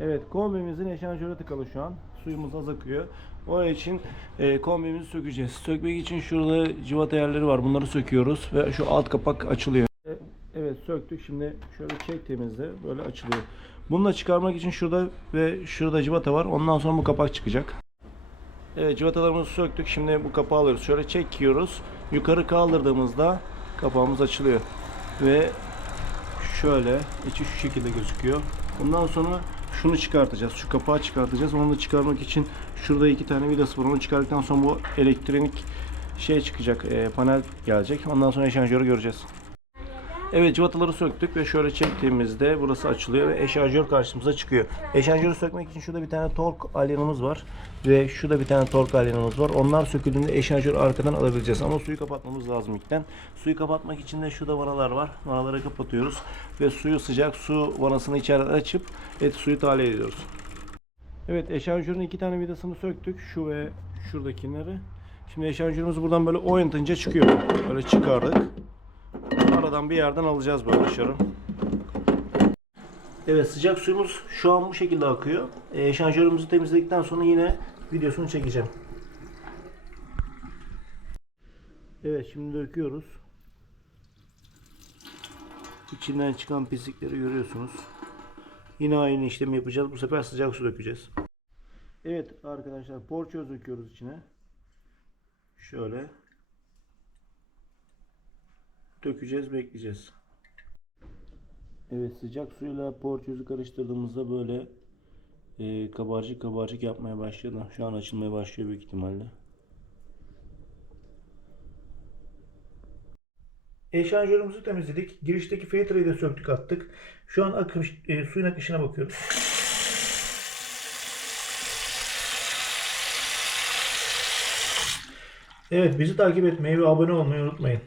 Evet kombimizin eşanjöre tıkalı şu an. Suyumuz az akıyor. Onun için e, kombimizi sökeceğiz. Sökmek için şurada cıvata yerleri var. Bunları söküyoruz ve şu alt kapak açılıyor. E, Evet söktük. Şimdi şöyle çektiğimizde böyle açılıyor. Bunu da çıkarmak için şurada ve şurada cıvata var. Ondan sonra bu kapak çıkacak. Evet cıvatalarımızı söktük. Şimdi bu kapağı alıyoruz. Şöyle çekiyoruz. Yukarı kaldırdığımızda kapağımız açılıyor. Ve şöyle içi şu şekilde gözüküyor. Bundan sonra şunu çıkartacağız. Şu kapağı çıkartacağız. Onu da çıkarmak için şurada iki tane vidası var. Onu çıkardıktan sonra bu elektronik şey çıkacak. e, panel gelecek. Ondan sonra eşanjörü göreceğiz. Evet cıvataları söktük ve şöyle çektiğimizde burası açılıyor ve eşanjör karşımıza çıkıyor. Eşanjörü sökmek için şurada bir tane tork alyanımız var ve şurada bir tane tork alyanımız var. Onlar söküldüğünde eşanjörü arkadan alabileceğiz ama suyu kapatmamız lazım ilkten. Suyu kapatmak için de şurada vanalar var. Vanaları kapatıyoruz ve suyu sıcak su vanasını içeriden açıp et suyu tahliye ediyoruz. Evet eşanjörün iki tane vidasını söktük. Şu ve şuradakileri. Şimdi eşanjörümüzü buradan böyle oynatınca çıkıyor. Böyle çıkardık. Aradan bir yerden alacağız böyle dışarı. Evet sıcak suyumuz şu an bu şekilde akıyor. E, şanjörümüzü temizledikten sonra yine videosunu çekeceğim. Evet şimdi döküyoruz. İçinden çıkan pislikleri görüyorsunuz. Yine aynı işlemi yapacağız. Bu sefer sıcak su dökeceğiz. Evet arkadaşlar porçöz döküyoruz içine. Şöyle dökeceğiz, bekleyeceğiz. Evet sıcak suyla porçözü karıştırdığımızda böyle e, kabarcık kabarcık yapmaya başladı. Şu an açılmaya başlıyor büyük ihtimalle. Eşanjörümüzü temizledik. Girişteki filtreyi de söktük attık. Şu an akış, e, suyun akışına bakıyoruz. Evet bizi takip etmeyi ve abone olmayı unutmayın.